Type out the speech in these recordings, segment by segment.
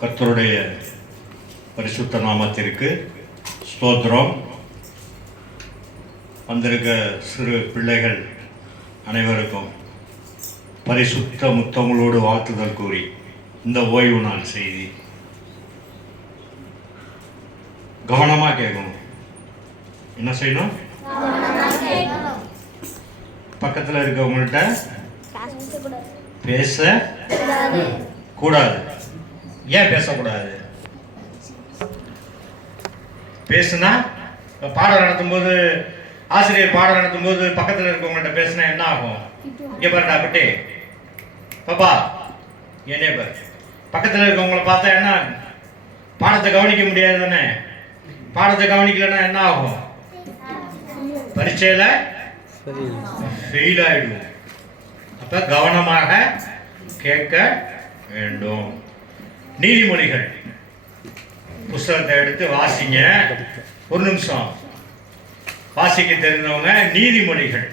கர்த்தருடைய பரிசுத்த நாமத்திற்கு ஸ்தோத்திரம். வந்திருக்க சிறு பிள்ளைகள் அனைவருக்கும் பரிசுத்த முத்தங்களோடு வாழ்த்துதல் கூறி இந்த ஓய்வு நாள் செய்தி கவனமாக கேட்கணும். என்ன செய்யணும்? பக்கத்தில் இருக்கவங்கள்ட்ட பேச கூடாது. ஏன் பேசக்கூடாது? பேசுனா பாடம் நடத்தும்போது, ஆசிரியர் பாடம் நடத்தும்போது பக்கத்தில் இருக்கவங்கள்ட்ட பேசுனா என்ன ஆகும்? இங்கே பாருடா குட்டி, பாப்பா என்னே பாரு. பக்கத்தில் இருக்கவங்கள பார்த்தா என்ன, பாடத்தை கவனிக்க முடியாது தானே? பாடத்தை கவனிக்கலன்னா என்ன ஆகும்? பரீட்சையில் ஃபெயில் ஆகிடுவோம். அப்போ கவனமாக கேட்க வேண்டும். நீதிமொழிகள் புஸ்தகத்தை எடுத்து வாசிங்க. ஒரு நிமிஷம். வாசிக்க தெரிந்தவங்க நீதிமொழிகள்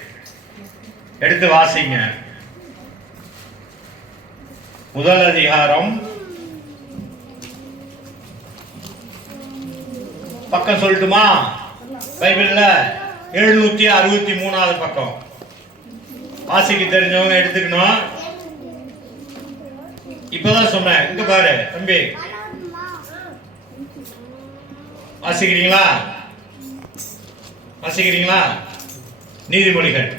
எடுத்து வாசிங்க. முதல் அதிகாரம், பக்கம் சொல்லட்டுமா? பைபிள்ல 763வது பக்கம். வாசிக்க தெரிஞ்சவங்க எடுத்துக்கணும். இப்பதான் சொன்னேன். இங்க பாரு தம்பி, வாசிக்கிறீங்களா? வாசிக்கிறீங்களா? நீதிமொழிகள்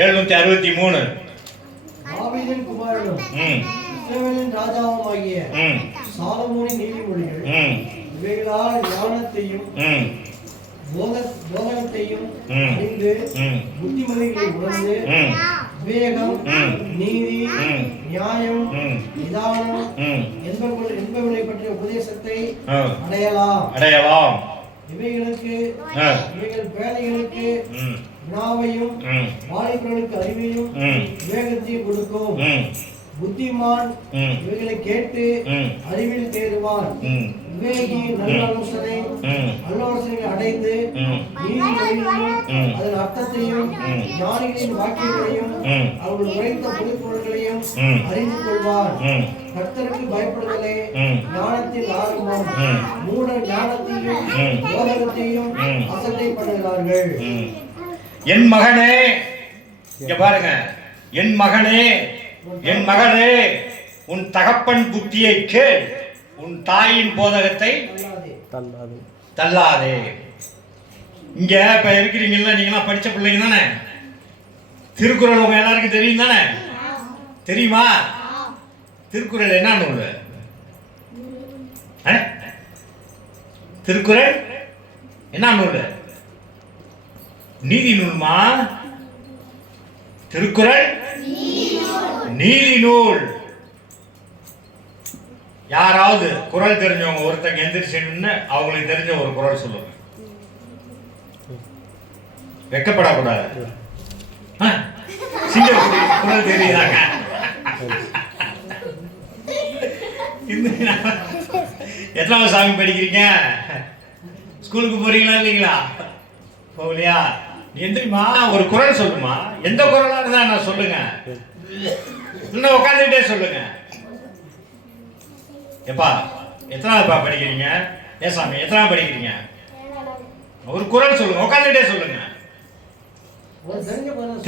763. தாவீதின் குமாரனும் இஸ்ரவேலின் ராஜாவுமாகிய சாலமோனின் நீதிமொழிகள் இவைகளால் ஞானத்தையும் போதகத்தையும் அறிந்து புத்திமதிகளை உணர்ந்து விவேகம், நீதி, நியாயம், நிதானம் என்பவர்களை பற்றிய உபதேசத்தை அடையலாம். இவைகள் பேதைகளுக்கு வினாவையும் வாலிபர்களுக்கு அறிவையும் விவேகத்தையும் கொடுக்கும். புத்திமான் இவைகளை கேட்டு அறிவில் தேடுவான். விவேகி நல்லோசனை அடைந்து நீதிமொழிகளையும் அதன் அர்த்தத்தையும் ஞானிகளின் வாக்கியங்களையும் அவர்கள் உரைத்த பொருட்களையும் அறிந்து கொள்வார். கர்த்தருக்கு பயப்படுதலே ஞானத்தின் ஆரம்பம். மூட ஞானத்தையும் போதகத்தையும் அசட்டை பண்ணுகிறார்கள். என் மகனே, இங்க பாருங்க, என் மகனே, என் மகளே, உன் தகப்பன் புத்தியை கேள், உன் தாயின் போதகத்தை தள்ளாதே. இங்க இப்ப இருக்கிறீங்களா, நீங்களாம் படிச்ச பிள்ளைங்க தானே? திருக்குறள் உங்க எல்லாருக்கும் தெரியும் தானே? தெரியுமா? திருக்குறள் என்ன நூல்? திருக்குறள் என்ன நூல்? நீதி நூல்மா? திருக்குறள் நீதி நூல். யாராவது குறள் தெரிஞ்சவங்க ஒருத்தங்க எந்திரிச்சுன்னு அவங்களுக்கு தெரிஞ்ச ஒரு குறள் சொல்லுங்க. வெக்கப்படக்கூடாது. குறள் தெரியுதாங்க? எத்தனாவது சாமி படிக்கிறீங்க? ஸ்கூலுக்கு போறீங்களா இல்லைங்களா? போகலையா? எந்திரிமா, ஒரு குறள் சொல்லுமா. எந்த குறளா இருந்தா நான் சொல்லுங்க, இன்னும் உட்காந்துக்கிட்டே சொல்லுங்க. எப்பா எத்தனாவதுப்பா படிக்கிறீங்க? ஏசாமி எத்தனாவது படிக்கிறீங்க? ஒரு குறள் சொல்லுங்க, உட்காந்துக்கிட்டே சொல்லுங்க.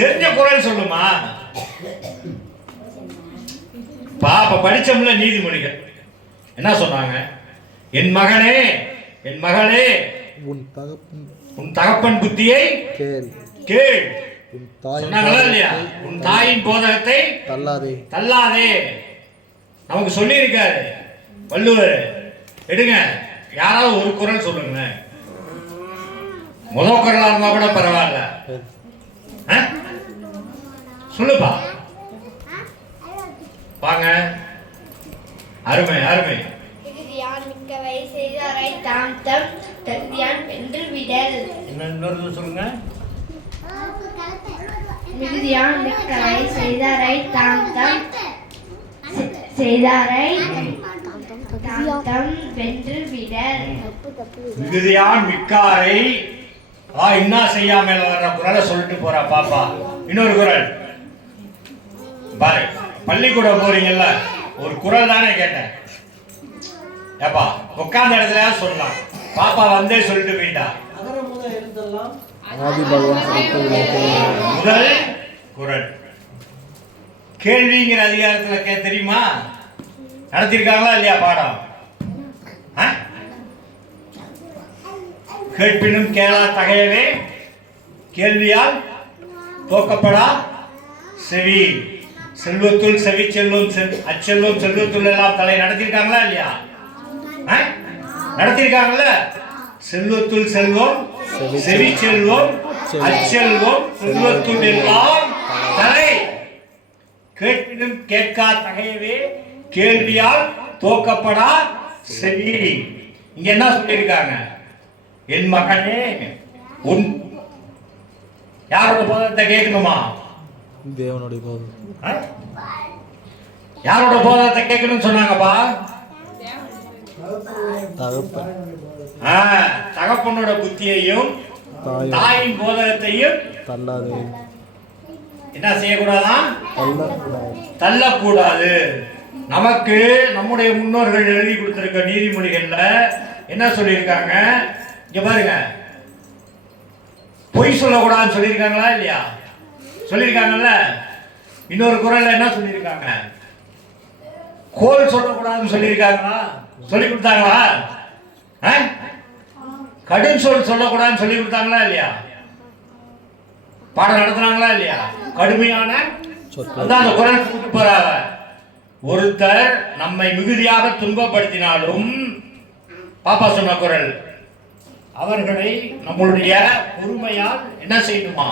தெரிஞ்ச குறள் சொல்லுமா. பாப்பா படிச்சோம்ல நீதிமொழிகள் என்ன சொன்னாங்க? என் மகனே, என் மகளே, உன் தகப்பன் புத்தியை கேள். சொன்னாங்களா இல்லையா? உன் தாயின் போதகத்தை தள்ளாதே. நமக்கு சொல்லி இருக்காரு வள்ளுவர். எடுங்க, யாராவது ஒரு குறள் சொல்லுங்க. முதல் குறளா இருந்தா கூட பரவாயில்ல. சொல்லுப்பா, வாங்க. அருமை அருமை. சொல்லுங்க. மிகுதியான் மிக்கவை செய்தாரை தாம் தம் செய்தாரை தாம் தம் வென்று விடல். மிகுதியான் மிக்காரை இன்னா செய்யாமல் வர்ற குறளை சொல்லிட்டு போறா பாப்பா. இன்னொரு குறள் பாரு. பள்ளிக்கூடம் போறீங்கல்ல, ஒரு குறள் தானே கேட்டேன். ஏப்பா உட்கார்ந்த இடத்துல சொல்லலாம். பாப்பா வந்தே சொல்லிட்டு போயிட்டா. அகர முதல் எழுத்தெல்லாம் ஆதி பகவான் படைத்த முதல் குறள். கேள்விங்கிற அதிகாரத்துல தெரியுமா? நடத்திருக்காங்களா இல்லையா பாடம்? கேட்பினும் கேளா தகையவே கேள்வியால் தோக்கப்படா செவி. செல்வத்துள் செவி செல்வம் அச்செல்வம் செல்வத்துள் எல்லாம் தலை. நடத்திருக்காங்களா இல்லையா? நடத்திருக்காங்கல்ல. செல்வத்துள் செல்வம் செவி செல்வம் அச்செல்வம் செல்வத்துள் எல்லாம் தலை. கேட்பினும் கேட்கா தகையவே கேள்வியால் தோக்கப்படா செவி. இங்க என்ன சொல்லியிருக்காங்க? என் மகனே உன் யாரோட போதத்தை கேட்கணுமா? தேவனுடைய போதும் யாரோட போதத்தை கேட்கணும்னு சொன்னாங்கப்பா? தகப்பன் தகப்பனோட புத்தியையும் தாயின் போதகத்தையும் தள்ளாது என்ன செய்யக்கூடாதான்? தள்ளக்கூடாது. தள்ளக்கூடாது. நமக்கு நம்முடைய முன்னோர்கள் எழுதி கொடுத்திருக்க நீதிமொழிகள்ல என்ன சொல்லியிருக்காங்க? இங்க பாருங்க, பொய் சொல்லக்கூடாதுன்னு சொல்லியிருக்காங்களா இல்லையா? சொல்லியிருக்காங்கல்ல. இன்னொரு குறள்ல என்ன சொல்லியிருக்காங்க? கோல் சொல்லக்கூடாதுன்னு சொல்லியிருக்காங்களா? சொல்லி கொடுத்தாங்களா? கடும் சொல் சொல்லக்கூடாதுன்னு சொல்லி கொடுத்தாங்களா இல்லையா? பாடம் நடத்துனாங்களா இல்லையா? கடுமையான அந்த குறள் கூட்டு போறாங்க. ஒருத்தர் நம்மை மிகுதியாக துன்பப்படுத்தினாலும் பாப்பா சொன்ன குறள், அவர்களை நம்மளுடைய பொறுமையால் என்ன செய்யணுமா?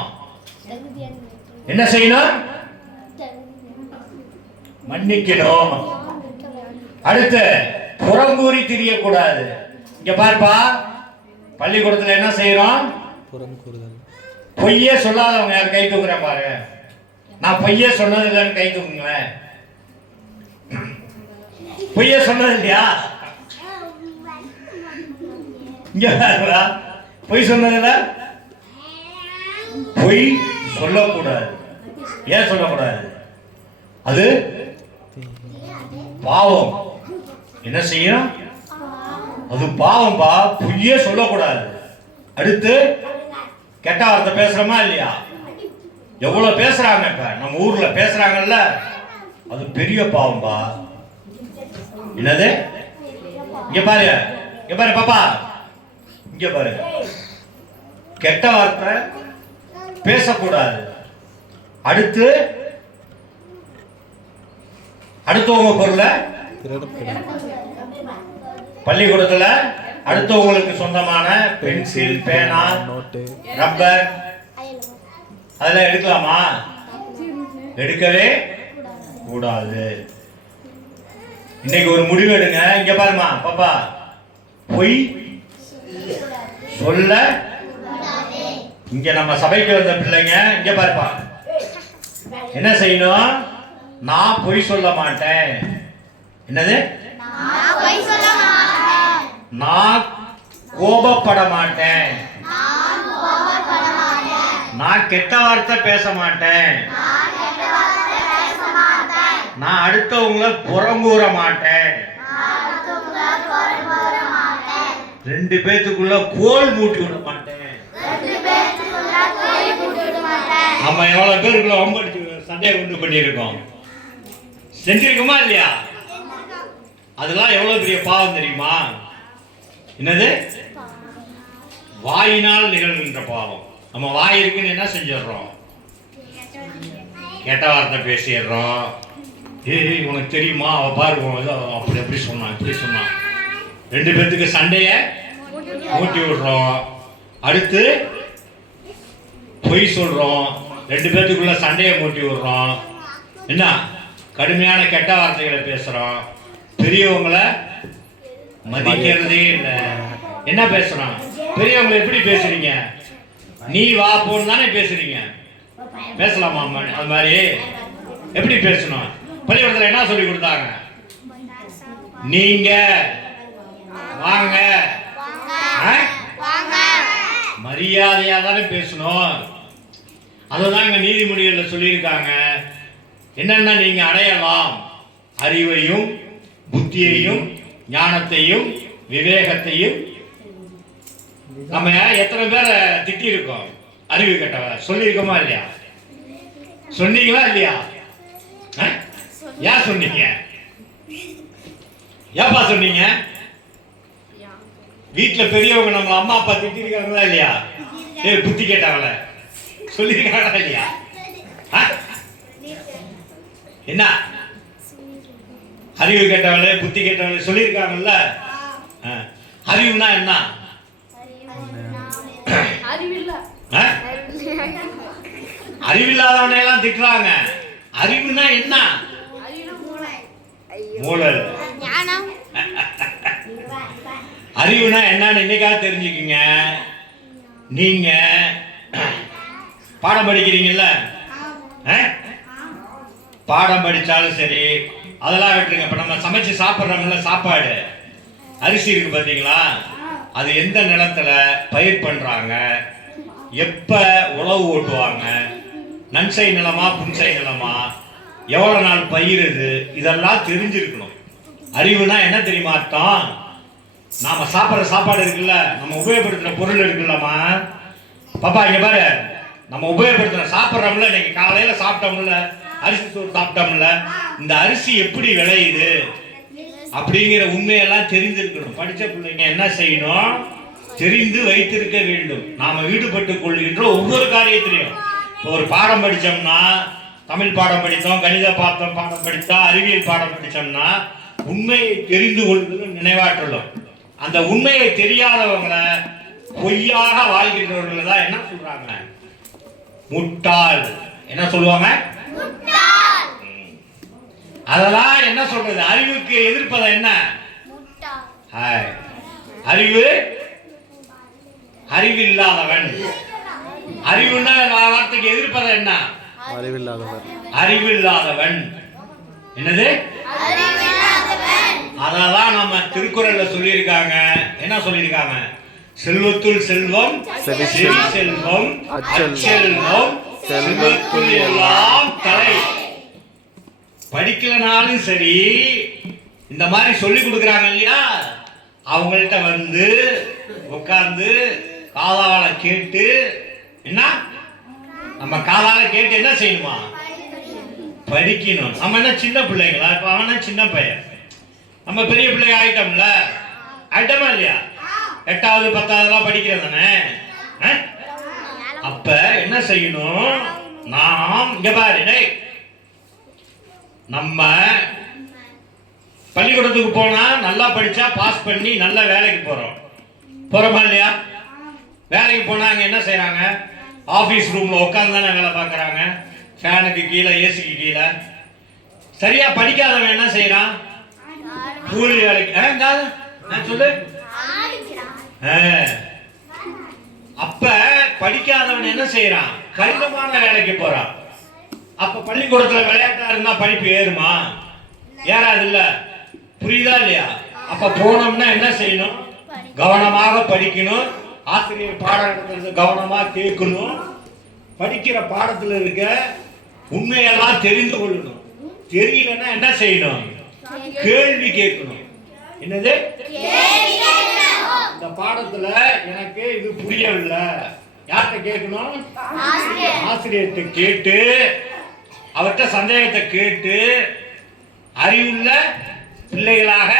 என்ன செய்யணும்? மன்னிக்கணும். அடுத்து புறங்கூறி திரியக்கூடாது. இங்க பார்ப்பா, பள்ளிக்கூடத்துல என்ன செய்யறோம்? புறம் கூறுதல். பொய்யே சொல்லாதவங்க யார் கை தூக்குறேன் பாரு. நான் பொய்யே சொன்னது இல்லைன்னு கை தூக்குங்களேன். பொய்யே சொன்னது இல்லையா? இங்க பாருடா, பொய் சொன்னதில்ல. பொய் சொல்லக்கூடாது. ஏன் சொல்லக்கூடாது? அது பாவம். என்ன செய்யும்? அது பாவம்பா. பொய்யே சொல்லக்கூடாது. அடுத்து கெட்ட வார்த்தை பேசுறோமா இல்லையா? எவ்வளவு பேசுறாங்க. இப்ப நம்ம ஊர்ல பேசுறாங்கல்ல, அது பெரிய பாவம்பா. என்னது? இங்க பாரு, இங்க பாரு பாப்பா, இங்க பாரு. கெட்ட வார்த்தை பேசக்கூடாது. அடுத்து அடுத்தவங்க பொருளை பள்ளிக்கூடத்துல அடுத்தவங்களுக்கு சொந்தமான பென்சில், பேனா, நோட்டு, ரப்பர் அதெல்லாம் எடுக்கலாமா? எடுக்கவே கூடாது. இன்னைக்கு ஒரு முடிவு எடுங்க. இங்க பாருமா பாப்பா, பொய் சொல்ல. இங்க நம்ம சபைக்கு வந்த பிள்ளைங்க இங்க பாருப்பா, என்ன செய்யணும்? நான் பொய் சொல்ல மாட்டேன். என்னது? நான் கோபப்பட மாட்டேன். நான் கெட்ட வார்த்தை பேச மாட்டேன். நான் அடுத்தவங்களை புறங்கூற மாட்டேன். ரெண்டு பேத்துக்குள்ள கோல் மூட்டி விட மாட்டேன். நம்ம எவ்வளவு பேருக்குள்ள வம்படிச்சு சண்டையை உண்டு பண்ணியிருக்கோம். செஞ்சிருக்கோமா இல்லையா? அதெல்லாம் எவ்வளவு பெரிய பாவம் தெரியுமா? என்னது? வாயினால் நிகழ்கின்ற பாவம். நம்ம வாய் இருக்குன்னு என்ன செஞ்சிடறோம்? கெட்ட வார்த்தை பேசிடுறோம். ஏய் உனக்கு தெரியுமா, அவ பாருங்க அப்படி எப்படி சொன்னான், இப்படி சொன்னான். ரெண்டு பேர்த்துக்கு சண்டைய ஊட்டி விடுறோம். அடுத்து பொய் சொல்றோம். ரெண்டு பேர்த்துக்குள்ள சண்டையை மூட்டி விடுறோம். என்ன? கடுமையான கெட்ட வார்த்தைகளை பேசுறோம். பெரியவங்களை மதிக்கிறதே இல்லை. என்ன பேசுறோம்? பெரியவங்களை எப்படி பேசுறீங்க? நீ வா போன்னு தானே பேசுறீங்க. பேசலாமா? அது மாதிரி எப்படி பேசணும்? பள்ளிக்கூடத்துல என்ன சொல்லி கொடுத்தாங்க? நீங்க வாங்க, மரியாதையா தானே பேசணும். அதுதான் இங்க நீதிமொழிகள்ல சொல்லியிருக்காங்க. என்னன்னா, நீங்க அடையலாம் அறிவையும் புத்தியையும் ஞானத்தையும் விவேகத்தையும். நம்ம எத்தனை பேரை திட்டி இருக்கோம் அறிவு கெட்டவ சொல்லியிருக்கோமா இல்லையா? சொன்னீங்களா இல்லையா? ஏன் சொன்னீங்க? ஏப்பா சொன்னீங்க? வீட்டுல பெரியவங்க நம்ம அம்மா அப்பா திட்டிருக்காங்களா இல்லையா? புத்தி கேட்டவள சொல்லியிருக்காங்களா இல்லையா? என்ன அறிவு கேட்டவளே புத்தி கேட்டவளே சொல்லியிருக்காங்கல்ல? அறிவுனா என்ன? அறிவில்லாதவனை எல்லாம் திட்டுறாங்க. அறிவுனா என்ன? மூளை. அறிவுனா என்னன்னு இன்னைக்காக தெரிஞ்சுக்கிங்க. நீங்க பாடம் படிக்கிறீங்கல்ல, பாடம் படிச்சாலும் சரி அதெல்லாம் விட்டுருங்க. இப்ப நம்ம சமைச்சு சாப்பிட்றோம்ல, சாப்பாடு அரிசி இருக்கு பார்த்தீங்களா? அது எந்த நிலத்துல பயிர் பண்றாங்க, எப்ப உழவு ஓட்டுவாங்க, நன்சை நிலமா புன்சை நிலமா, எவ்வளவு நாள் பயிர் இது, இதெல்லாம் தெரிஞ்சிருக்கணும். அறிவுனா என்ன தெரியுமா அர்த்தம்? நாம சாப்பிட்ற சாப்பாடு இருக்குல்ல, நம்ம உபயோகப்படுத்துற பொருள் இருக்குல்லம்மா. பாப்பா இங்க பாரு, நம்ம உபயோகப்படுத்துற சாப்பிட்றோம்ல, இன்னைக்கு காலையில சாப்பிட்டோம்ல, அரிசி சோறு சாப்பிட்டோம்ல, இந்த அரிசி எப்படி விளையுது அப்படிங்கிற உண்மையெல்லாம் தெரிந்திருக்கணும். படிச்ச பிள்ளைங்க என்ன செய்யணும்? தெரிந்து வைத்திருக்க வேண்டும். நாம ஈடுபட்டுக் கொள்கின்ற ஒவ்வொரு காரியத்திலையும். இப்போ ஒரு பாடம் படிச்சோம்னா, தமிழ் பாடம் படித்தோம், கணித பாடம் படித்தோம், அறிவியல் பாடம் படிச்சோம்னா உண்மையை தெரிந்து கொள்வது நினைவாற்றலும். அந்த உண்மையை தெரியாதவங்களை, பொய்யாக வாழ்கின்றவர்களை தான் என்ன சொல்றாங்க? முட்டாள். என்ன சொல்லுவாங்க? அதெல்லாம் என்ன சொல்றது? அறிவுக்கு எதிர்ப்பது என்ன? அறிவு அறிவில்லாதவன். அறிவுன்னா வார்த்தைக்கு எதிர்ப்பது என்ன? அறிவில்லாதவன். அறிவில்லாதவன் என்னது? அததான் நம்ம திருக்குறள்ல சொல்லியிருக்காங்க. என்ன சொல்லியிருக்காங்க? செல்வத்துள் செல்வம், செல்வம், அச்செல்வம், செல்வத்துள் எல்லாம் தலை. படிக்கலனாலும் சரி, இந்த மாதிரி சொல்லி கொடுக்குறாங்க இல்லையா, அவங்கள்ட்ட வந்து உட்கார்ந்து காதால கேட்டு, என்ன நம்ம காதால கேட்டு என்ன செய்யணுமா? படிக்கணும். நம்ம என்ன சின்ன பிள்ளைங்களா? இப்ப அவன சின்ன பையன், நம்ம பெரிய பிள்ளைங்க ஆயிட்டோம்ல, ஆயிட்டோமா இல்லையா? 8வது 10வதுலாம் படிக்கிறதானே. அப்ப என்ன செய்யணும்? நாம் இங்க பாரு, நம்ம பள்ளிக்கூடத்துக்கு போனா நல்லா படிச்சா பாஸ் பண்ணி நல்ல வேலைக்கு போறோமா இல்லையா? வேலைக்கு போனா அங்க என்ன செய்யறாங்க? ஆபீஸ் ரூம்ல உட்கார்ந்து தானே வேலை பார்க்கறாங்க, ஃபேனுக்கு கீழே, ஏசிக்கு கீழே. சரியா படிக்காதவன் என்ன செய்யறான்? கூலி வேலைக்கு. நான் சொல்லு. அப்ப படிக்காதவன் என்ன செய்யறான்? கடினமான வேலைக்கு போறான். அப்ப பள்ளிக்கூடத்துல விளையாட்டா இருந்தா படிப்பு ஏறுமா? ஏறாது இல்ல. புரியுதா இல்லையா? அப்ப போனோம்னா என்ன செய்யணும்? கவனமாக படிக்கணும். ஆசிரியர் பாடம் எடுக்கிறது கவனமா கேட்கணும். படிக்கிற பாடத்துல இருக்க உண்மையெல்லாம் தெரிந்து கொள்ளணும். தெரியலன்னா என்ன செய்யணும்? கேள்வி கேட்கணும். என்னது? இந்த பாடத்துல எனக்கு இது புரியவில்லை, யார்கிட்ட கேட்கணும்? ஆசிரியர்கிட்ட கேட்டு, அவர்கிட்ட சந்தேகத்தை கேட்டு அறிவுள்ள பிள்ளைகளாக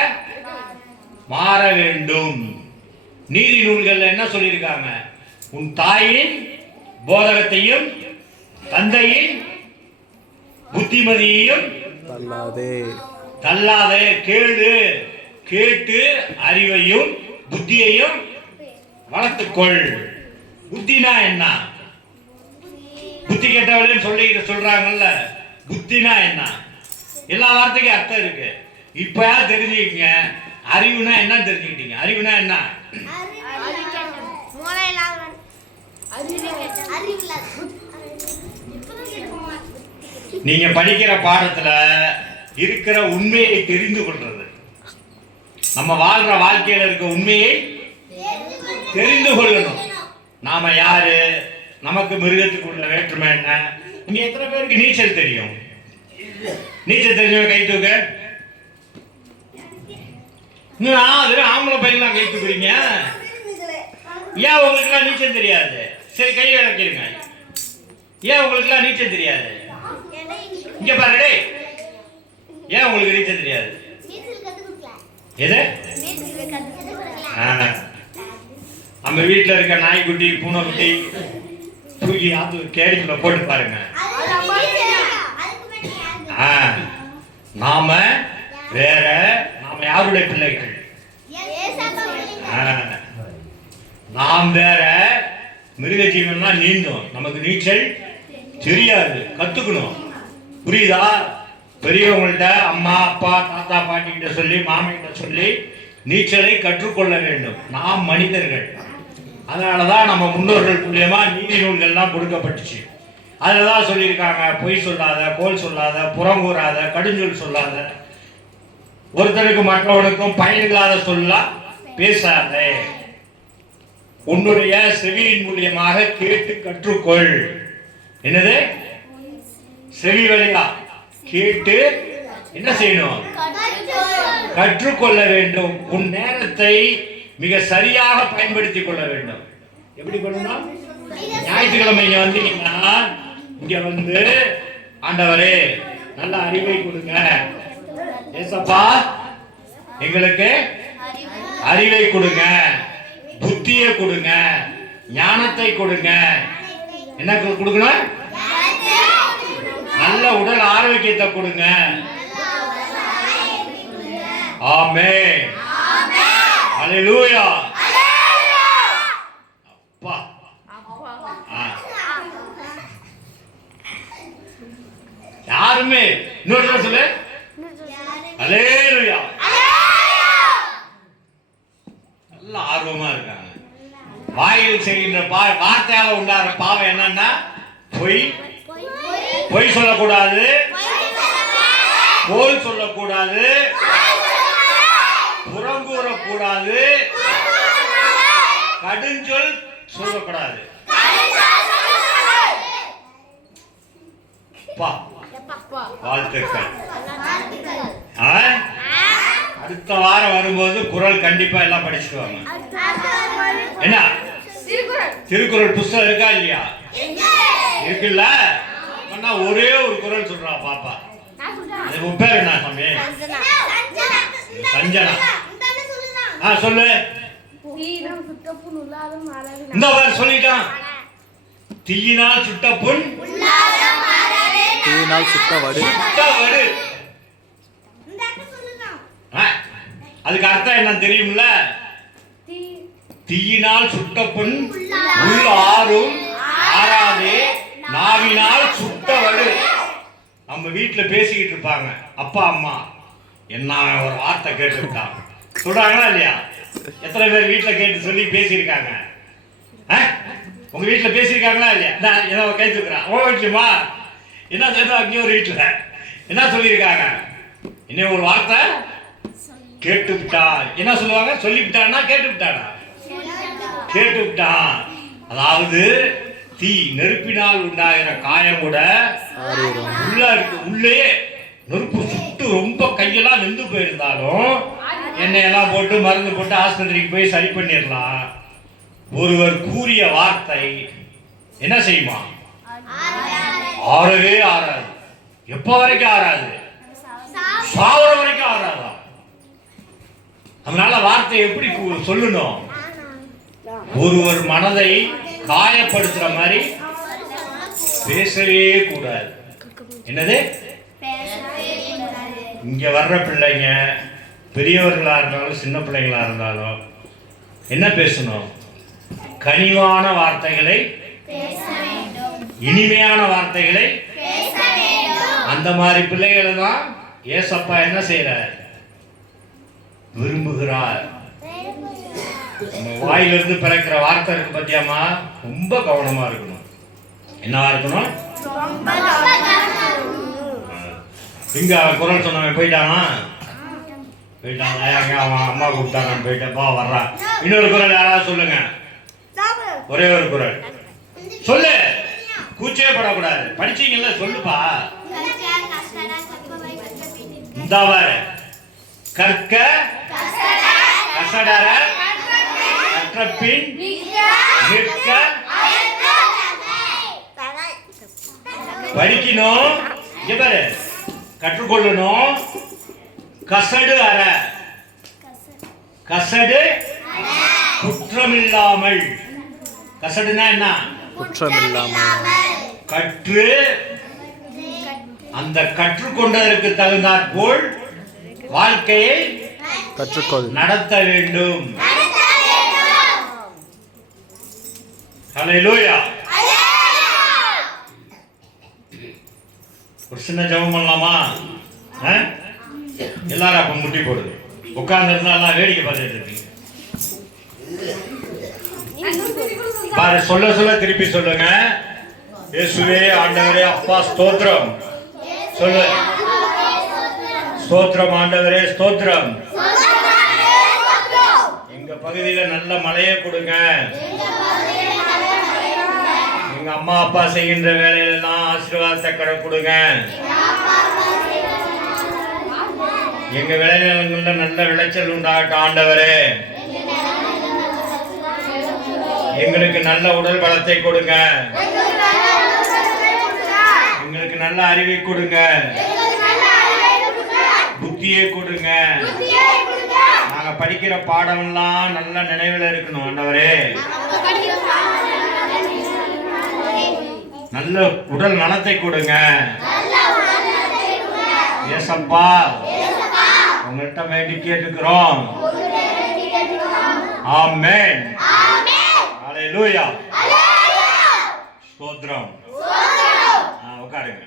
மாற வேண்டும். நீதி நூல்கள்ல என்ன சொல்லியிருக்காங்க? உன் தாயின் போதகத்தையும் தந்தையின் புத்திமதியையும் தள்ளாதே. கேளு. கேட்டு அறிவையும் புத்தியையும் வளர்த்துக்கொள். புத்தினா என்ன? புத்தி கேட்டவளே சொல்றாங்கல்ல, புத்தினா என்ன? எல்லா வார்த்தைக்கும் அர்த்தம் இருக்கு. இப்ப தெரிஞ்சுக்கீங்க. அறிவுனா என்ன தெரிஞ்சுக்கிட்டீங்க? அறிவுனா என்ன? நீங்க படிக்கிற பாடத்துல இருக்கிற உண்மையை தெரிந்து கொள்றது, நம்ம வாழ்ற வாழ்க்கையில இருக்க உண்மையை தெரிந்து கொள்ளணும். நாம யாரு, நமக்கு மிருகத்துக்கு உள்ள வேற்றுமை என்ன? இங்க எத்தனை பேருக்கு நீச்சல் தெரியும்? நீச்சல் தெரிஞ்சவங்க கை தூக்க. இன்னும் வெறும் ஆம்பளை பையன்லாம் கை தூக்குறீங்க. ஏன் உங்களுக்குலாம் நீச்சல் தெரியாது? சரி, கையை இறக்கிருங்க. ஏன் உங்களுக்குலாம் நீச்சல் தெரியாது? இங்க பாரு டேய், ஏன் உங்களுக்கு நீச்சல் தெரியாது? எது? நம்ம வீட்டுல இருக்க நாய்க்குட்டி பூனைக்குட்டி தூக்கி ஆத்து கேடிக்குள்ள போட்டு பாருங்க. நாம வேற, நாம யாருடைய பிள்ளைகள்? நாம் வேற. மிருக ஜீவன்லாம் நீந்தும், நமக்கு நீச்சல் தெரியாது, கத்துக்கணும். புரியுதா? பெரியவங்கள்ட்ட, அம்மா அப்பா தாத்தா பாட்டி கிட்ட சொல்லி, மாமி கிட்ட சொல்லி நீச்சலை கற்றுக்கொள்ள வேண்டும். நாம் மனிதர்கள். அதனாலதான் நம்ம முன்னோர்கள் மூலியமா நீதி நூல்கள்லாம் கொடுக்கப்பட்டுச்சு. அதுலதான் சொல்லியிருக்காங்க, பொய் சொல்லாத, கோல் சொல்லாத, புறங்கூறாத, கடுஞ்சொல் சொல்லாத, ஒருத்தருக்கு மற்றவனுக்கும் பயனில்லாத சொல்லா பேசாத, உன்னுடைய செவியின் மூலியமாக கேட்டு கற்றுக்கொள். என்னது? செவி வழியா கேட்டு என்ன செய்யணும்? கற்றுக்கொள்ள வேண்டும். உன் நேரத்தை மிக சரியாக பயன்படுத்திக் கொள்ள வேண்டும். எப்படி பண்ணணும்? ஞாயிற்றுக்கிழமை இங்க வந்தீங்கன்னா, இங்க வந்து ஆண்டவரே நல்ல அறிவை கொடுங்க, ஏசப்பா எங்களுக்கு அறிவை கொடுங்க, புத்தியை கொடுங்க, ஞானத்தை கொடுங்க. என்ன கொடுக்கணும்? நல்ல உடல் ஆரோக்கியத்தை கொடுங்க. ஆமென். ஹல்லேலூயா. அப்பா யாருமே இன்னொரு சொல்லு. ஹல்லேலூயா. நல்ல ஆர்வமா இருக்காங்க. வாயில் செய்கின்ற வார்த்தையால உண்டாகிற பாவம் என்னன்னா பொய். பொய் சொல்லக்கூடாது, கோல் சொல்லக்கூடாது, புறங்கூறக்கூடாது, கடுஞ்சொல் சொல்லக்கூடாது. வாழ்த்துக்கள். அடுத்த வாரம் வரும்போது குறள் கண்டிப்பா எல்லாம் படிச்சுட்டு வாங்க. என்ன? திருக்குறள் புஸ்தகம் இருக்கா இல்லையா? இருக்குல்ல? ஒரே ஒரு குறள் சொல்றா பாப்பா. உன் பேர் என்ன சாமி? சஞ்சனா. சொல்லு. இந்த பேர் சொல்லிட்டான். தீயினால் சுட்ட புண், தீயினால் சுட்ட வடு. அதுக்கு அர்த்தம் என்ன தெரியும்ல? தீயினால் சுட்ட புண் உள்ள ஆறும் ஆறாதே, நாவினால் சுட்ட வடு. நம்ம வீட்டுல பேசிக்கிட்டு இருப்பாங்க, அப்பா அம்மா என்ன ஒரு வார்த்தை கேட்டுட்டாங்க சொல்றாங்களா இல்லையா? எத்தனை பேர் வீட்டுல கேட்டு சொல்லி பேசியிருக்காங்க? உங்க வீட்டுல பேசியிருக்காங்களா இல்லையா? நான் ஏதோ கை தூக்குறேன். ஓ வீட்டுமா என்ன செய்யணும்? அங்கே ஒரு வீட்டுல என்ன சொல்லியிருக்காங்க? இன்னும் ஒரு வார்த்தை கேட்டு விட்டா. என்ன சொல்லுவாங்க? சொல்லிவிட்டான்னா கேட்டு விட்டானா? கேட்டு விட்டான். அதாவது தீ நெருப்பினால் உண்டாகிற காயம் கூட உள்ள இருக்கு. உள்ளே நெருப்பு சுட்டு ரொம்ப கையெல்லாம் வெந்து போயிருந்தாலும் எண்ணெயெல்லாம் போட்டு மருந்து போட்டு ஆஸ்பத்திரிக்கு போய் சரி பண்ணிடலாம். ஒருவர் கூறிய வார்த்தை என்ன செய்யுமா? ஆறவே ஆறாது. எப்ப வரைக்கும் ஆறாது? சாவர வரைக்கும் ஆறாதா? அதனால வார்த்தை எப்படி சொல்லணும்? ஒருவர் மனதை காயப்படுத்துற மாதிரி பேசவே கூடாது. என்னது? இங்க வர்ற பிள்ளைங்க பெரியவர்களா இருந்தாலும் சின்ன பிள்ளைங்களா இருந்தாலும் என்ன பேசணும்? கனிவான வார்த்தைகளை, இனிமையான வார்த்தைகளை. அந்த மாதிரி பிள்ளைகளை தான் ஏசப்பா என்ன செய்யறார்? விரும்புகிறார். வாயிலிருந்து பிறக்கிற வார்த்தை இருக்கு பத்தியாமா, ரொம்ப கவனமா இருக்கணும். என்னவா இருக்கணும்? இங்க குரல் சொன்னவன் போயிட்டானா? போயிட்டாங்க. அவன் அம்மா கூப்பிட்டாங்க, போயிட்டப்பா வர்றான். இன்னொரு குரல் யாராவது சொல்லுங்க. ஒரே ஒரு குரல் சொல்லு. கூச்சே படக்கூடாது. படிச்சீங்கல்ல, சொல்லுப்பா. இந்த கற்க கசடர கற்றபின் நிற்க படிக்கணும். இங்க பாரு, கற்றுக்கொள்ளணும். கசடு அற, கசடு குற்றமில்லாமல். கசடுனா என்ன? குற்றமில்லாமல். கற்று அந்த கற்றுக்கொண்டதற்கு தகுந்தாற்போல் வாழ்க்கையை கற்றுக்கொள். நடத்த வேண்டும். ஹல்லேலூயா. ஒரு சின்ன ஜெபம் பண்ணலாமா? எல்லாரும் அப்ப முட்டி போடுது. உட்கார்ந்து எல்லாம் வேடிக்கை பார்த்துட்டு இருக்கீங்க. பாரு, சொல்ல சொல்ல திருப்பி சொல்லுங்க. இயேசுவே, ஆண்டவரே, அப்பா ஸ்தோத்திரம். சொல்லு. ஸ்தோத்திரம் ஆண்டவரே, ஸ்தோத்திரம். எங்க பகுதியில நல்ல மழையை கொடுங்க. எங்க அம்மா அப்பா செய்கின்ற வேலையெல்லாம் ஆசீர்வாதத்தை கடை கொடுங்க. எங்க விளைநிலங்கள்ல நல்ல விளைச்சல் உண்டாகட்டும் ஆண்டவரே. எங்களுக்கு நல்ல உடல் பலத்தை கொடுங்க. எங்களுக்கு நல்ல அறிவை கொடுங்க. புத்தியை கொடுங்க. நாங்க படிக்கிற பாடம் எல்லாம் நல்ல நினைவுல இருக்கணும் ஆண்டவரே. நல்ல உடல் நலத்தை கொடுங்க ஏசப்பா. உங்கள்கிட்ட வேண்டி கேட்டுக்கிறோம். ஆமென். ஹல்லேலூயா. ஸ்தோத்திரம். உட்காருங்க.